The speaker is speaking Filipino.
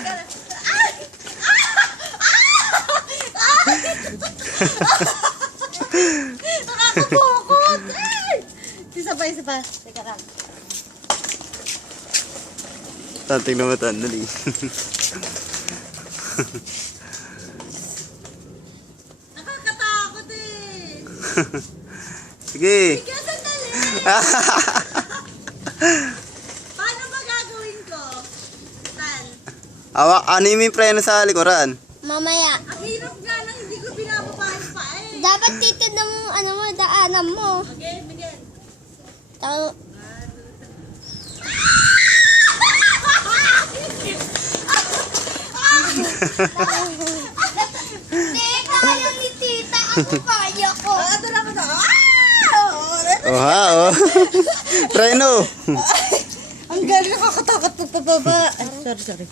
Teka lang. Ay! Nakakabukot! Ay! Isa pa. Teka lang. Tingnan mo ito, dali. Nakakatakot eh. Sige. Sige, sandali. Paano ba gagawin ko? Tan? Ano yung preno sa likuran? Mamaya. Ang hirap nga lang, hindi ko pinapapahal pa eh. Dapat dito ng daanan mo. Okay, Miguel. Tao. Hindi, kaya ni tita. Ako kaya ko. Ito lang ito. Ha, oh. Preno. Ang galing, nakakatakot pa baba. Ay, sorry.